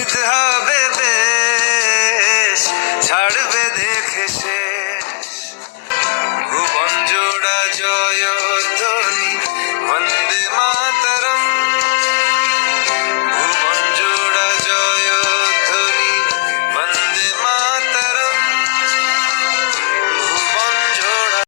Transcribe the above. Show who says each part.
Speaker 1: It's hard.